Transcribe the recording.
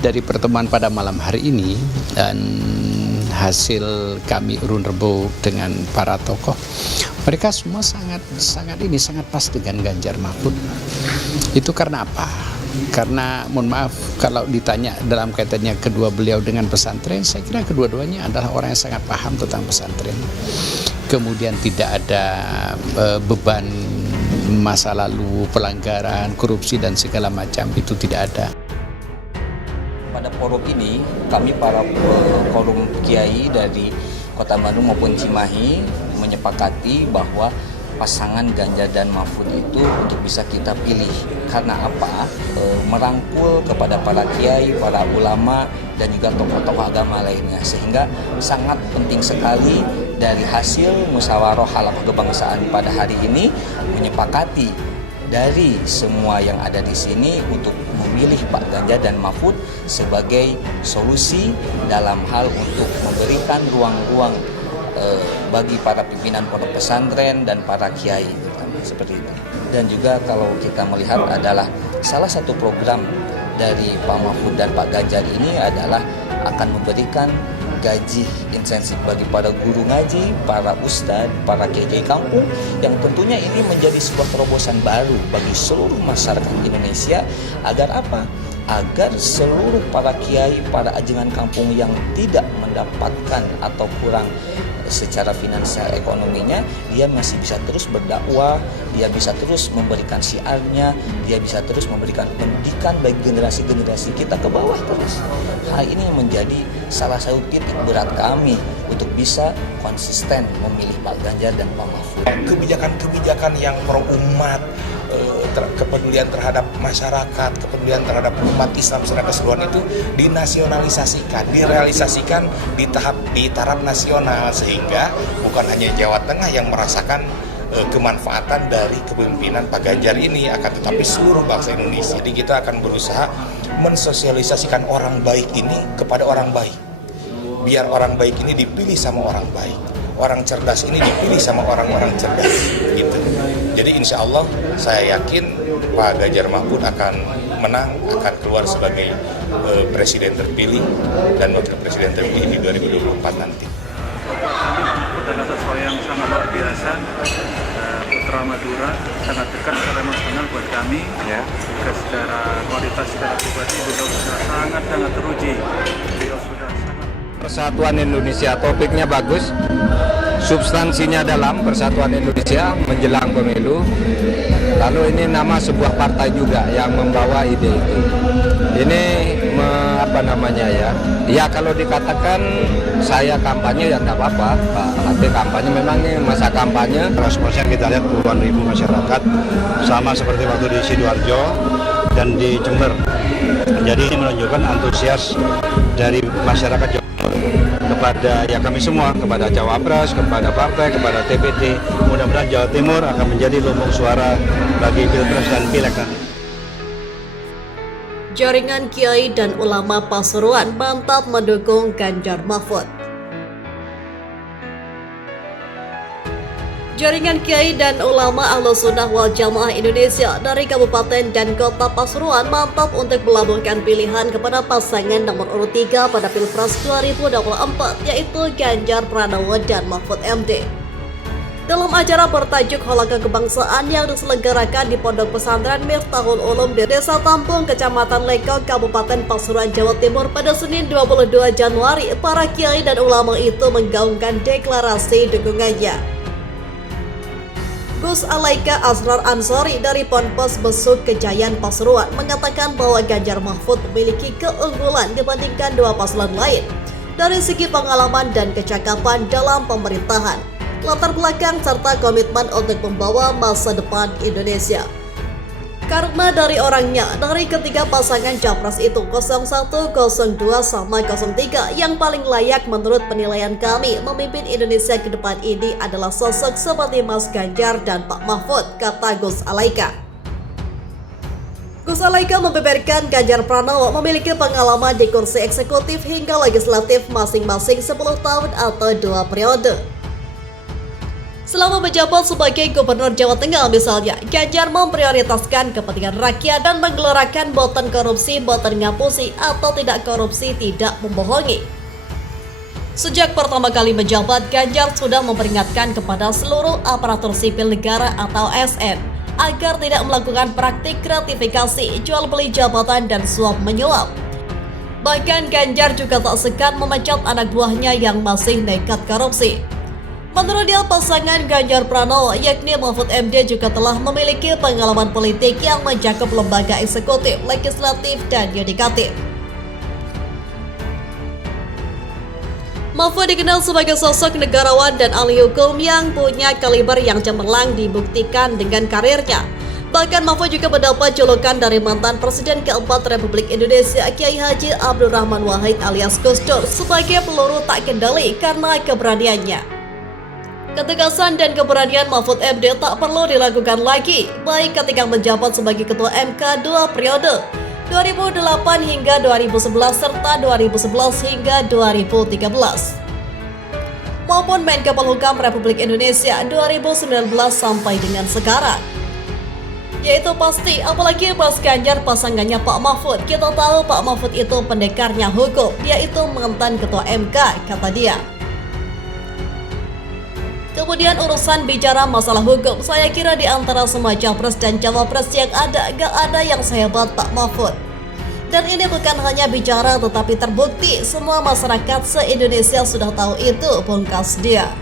dari pertemuan pada malam hari ini dan hasil kami urun rebuk dengan para tokoh, mereka semua sangat pas dengan Ganjar Mahfud. Itu karena apa? Karena mohon maaf kalau ditanya dalam kaitannya kedua beliau dengan pesantren, saya kira kedua-duanya adalah orang yang sangat paham tentang pesantren. Kemudian tidak ada beban masa lalu, pelanggaran, korupsi dan segala macam, itu tidak ada. Pada forum ini, kami para forum kiai dari Kota Bandung maupun Cimahi menyepakati bahwa pasangan Ganjar dan Mahfud itu untuk bisa kita pilih. Karena apa? Merangkul kepada para kiai, para ulama, dan juga tokoh-tokoh agama lainnya. Sehingga sangat penting sekali dari hasil musyawarah halaqah kebangsaan pada hari ini menyepakati dari semua yang ada di sini untuk memilih Pak Ganjar dan Mahfud sebagai solusi dalam hal untuk memberikan ruang-ruang bagi para pimpinan pondok pesantren dan para kiai seperti itu. Dan juga kalau kita melihat adalah salah satu program dari Pak Mahfud dan Pak Ganjar ini adalah akan memberikan gaji insentif bagi para guru ngaji, para ustadz, para kiai kampung, yang tentunya ini menjadi sebuah terobosan baru bagi seluruh masyarakat Indonesia. Agar apa? Agar seluruh para kiai, para ajengan kampung yang tidak mendapatkan atau kurang secara finansial ekonominya, dia masih bisa terus berdakwah, dia bisa terus memberikan syiarnya, dia bisa terus memberikan pendidikan bagi generasi-generasi kita ke bawah terus. Hal ini menjadi salah satu titik berat kami untuk bisa konsisten memilih Pak Ganjar dan Pak Mahfud. Kebijakan-kebijakan yang pro umat, kepedulian terhadap masyarakat, kepedulian terhadap umat Islam secara keseluruhan itu dinasionalisasikan, direalisasikan di taraf nasional, sehingga bukan hanya Jawa Tengah yang merasakan kemanfaatan dari kepemimpinan Pak Ganjar ini, akan tetapi seluruh bangsa Indonesia. Jadi kita akan berusaha mensosialisasikan orang baik ini kepada orang baik, biar orang baik ini dipilih sama orang baik, orang cerdas ini dipilih sama orang-orang cerdas gitu. Jadi insya Allah saya yakin Pak Ganjar Mahfud akan menang, akan keluar sebagai presiden terpilih dan wakil presiden terpilih di 2024 nanti. Mahfud adalah sesuatu yang sangat luar biasa, putra Madura, sangat dekat secara emosional buat kami. Ya. Juga secara kualitas, secara pribadi beliau sudah sangat teruji. Beliau sudah sangat. Persatuan Indonesia, topiknya bagus, substansinya dalam persatuan Indonesia menjelang pemilu. Lalu ini nama sebuah partai juga yang membawa ide itu. Ini ya kalau dikatakan saya kampanye ya tidak apa-apa, Pak. Tapi kampanye memang ini masa kampanye. Responsnya kita lihat puluhan ribu masyarakat, sama seperti waktu di Sidoarjo dan di Jember. Jadi ini menunjukkan antusias dari masyarakat Jawa kepada kami semua, kepada Cawapres, kepada partai, kepada TPT. Mudah-mudahan Jawa Timur akan menjadi lumbung suara bagi Pilpres dan Pileg nanti. Jaringan Kiai dan Ulama Pasuruan mantap mendukung Ganjar Mahfud. Jaringan Kiai dan Ulama Ahlussunnah wal Jamaah Indonesia dari Kabupaten dan Kota Pasuruan mantap untuk melabuhkan pilihan kepada pasangan nomor urut 3 pada Pilpres 2024, yaitu Ganjar Pranowo dan Mahfud MD. Dalam acara bertajuk Halaqah Kebangsaan yang diselenggarakan di Pondok Pesantren Miftahul Ulum di Desa Tampung, Kecamatan Lekong, Kabupaten Pasuruan, Jawa Timur pada Senin 22 Januari, para kiai dan ulama itu menggaungkan deklarasi dukungannya. Gus Alaika Asrar Ansori dari Ponpes Besuk Kejayan Pasuruan mengatakan bahwa Ganjar Mahfud memiliki keunggulan dibandingkan dua paslon lain dari segi pengalaman dan kecakapan dalam pemerintahan, latar belakang serta komitmen untuk membawa masa depan Indonesia. Karena dari orangnya, dari ketiga pasangan capres itu 01, 02, sama 03 yang paling layak menurut penilaian kami memimpin Indonesia ke depan ini adalah sosok seperti Mas Ganjar dan Pak Mahfud, kata Gus Alaika. Gus Alaika membeberkan Ganjar Pranowo memiliki pengalaman di kursi eksekutif hingga legislatif masing-masing 10 tahun atau 2 periode. Selama menjabat sebagai Gubernur Jawa Tengah misalnya, Ganjar memprioritaskan kepentingan rakyat dan menggelorakan boten korupsi, boten ngapusi, atau tidak korupsi, tidak membohongi. Sejak pertama kali menjabat, Ganjar sudah memperingatkan kepada seluruh aparatur sipil negara atau ASN agar tidak melakukan praktik gratifikasi, jual beli jabatan, dan suap menyuap. Bahkan Ganjar juga tak segan memecat anak buahnya yang masih nekat korupsi. Menurut dia, pasangan Ganjar Pranowo yakni Mahfud MD juga telah memiliki pengalaman politik yang mencakup lembaga eksekutif, legislatif, dan yudikatif. Mahfud dikenal sebagai sosok negarawan dan ahli hukum yang punya kaliber yang cemerlang dibuktikan dengan karirnya. Bahkan Mahfud juga mendapat julukan dari mantan Presiden keempat Republik Indonesia Kiai Haji Abdul Rahman Wahid alias Gus Dur sebagai peluru tak kendali karena keberaniannya. Ketegasan dan keberanian Mahfud MD tak perlu dilakukan lagi, baik ketika menjabat sebagai Ketua MK 2 periode 2008 hingga 2011 serta 2011 hingga 2013, maupun Menko Polhukam Republik Indonesia 2019 sampai dengan sekarang. Yaitu pasti, apalagi Mas Ganjar pasangannya Pak Mahfud. Kita tahu Pak Mahfud itu pendekarnya hukum, yaitu mantan Ketua MK, kata dia. Kemudian urusan bicara masalah hukum, saya kira di antara semua capres dan cawapres yang ada, gak ada yang sehebat Pak Mahfud. Dan ini bukan hanya bicara tetapi terbukti, semua masyarakat se-Indonesia sudah tahu itu, pungkas dia.